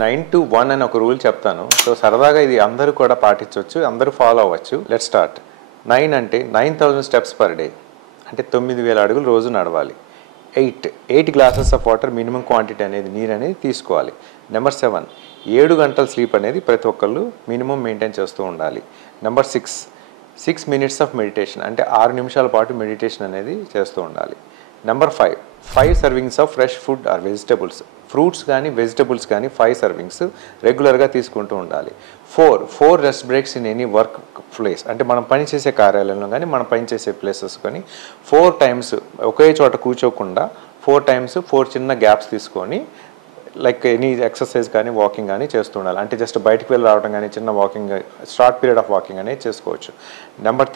9 to 1 అని ఒక rule చెప్తాను. సో సరదాగా ఇది అందరూ కూడా పాటించవచ్చు, అందరూ ఫాలో అవ్వచ్చు. Let start. 9 అంటే 9000 స్టెప్స్ పర్ డే, అంటే 9000 అడుగులు రోజు నడవాలి. 8 glasses of water minimum quantity అనేది నీరు అనేది తీసుకోవాలి. నెంబర్ 7 7 గంటల స్లీప్ అనేది ప్రతి ఒక్కళ్ళు మినిమం మెయింటైన్ చేస్తూ ఉండాలి. నెంబర్ 6 మినిట్స్ ఆఫ్ మెడిటేషన్, అంటే 6 నిమిషాల పాటు మెడిటేషన్ అనేది చేస్తూ ఉండాలి. Number 5 servings of fresh food or vegetables, fruits కానీ వెజిటబుల్స్ కానీ 5 సర్వింగ్స్ రెగ్యులర్గా తీసుకుంటూ ఉండాలి. 4 rest breaks in any work place, అంటే మనం పనిచేసే కార్యాలయంలో కానీ మనం పనిచేసే ప్లేసెస్ కానీ 4 టైమ్స్ ఒకే చోట కూర్చోకుండా 4 టైమ్స్ 4 చిన్న గ్యాప్స్ తీసుకొని లైక్ ఎనీ ఎక్సర్సైజ్ కానీ వాకింగ్ కానీ చేస్తూ ఉండాలి. అంటే జస్ట్ బయటకు వెళ్ళి రావడం కానీ చిన్న walking, short period of walking అనేది చేసుకోవచ్చు. Number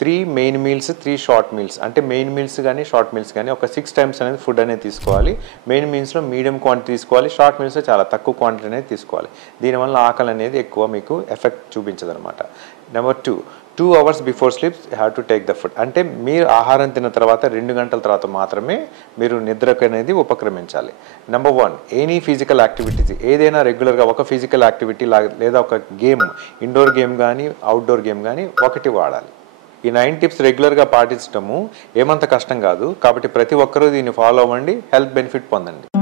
3 main meals 3 short meals, అంటే మెయిన్ మీల్స్ కానీ షార్ట్ మీల్స్ కానీ ఒక 6 టైమ్స్ అనేది ఫుడ్ అనేది తీసుకోవాలి. మెయిన్ మీల్స్లో మీడియం క్వాంటిటీ తీసుకోవాలి, షార్ట్ మీల్స్లో చాలా తక్కువ క్వాంటిటీ అనేది తీసుకోవాలి. దీనివల్ల ఆకలి అనేది ఎక్కువ మీకు ఎఫెక్ట్ చూపించదు అనమాట. Number 2 hours before sleep have to take the food, అంటే మీరు ఆహారం తిన్న తర్వాత 2 గంటల తర్వాత మాత్రమే మీరు నిద్రకు అనేది ఉపక్రమించాలి. నెంబర్ 1 ఎనీ ఫిజికల్ యాక్టివిటీస్, ఏదైనా రెగ్యులర్గా ఒక ఫిజికల్ యాక్టివిటీ లేదా ఒక గేమ్, ఇండోర్ గేమ్ కానీ అవుట్డోర్ గేమ్ కానీ ఒకటి వాడాలి. ఈ 9 టిప్స్ రెగ్యులర్గా పాటించడము ఏమంత కష్టం కాదు, కాబట్టి ప్రతి ఒక్కరూ దీన్ని ఫాలో అవ్వండి, హెల్త్ బెనిఫిట్ పొందండి.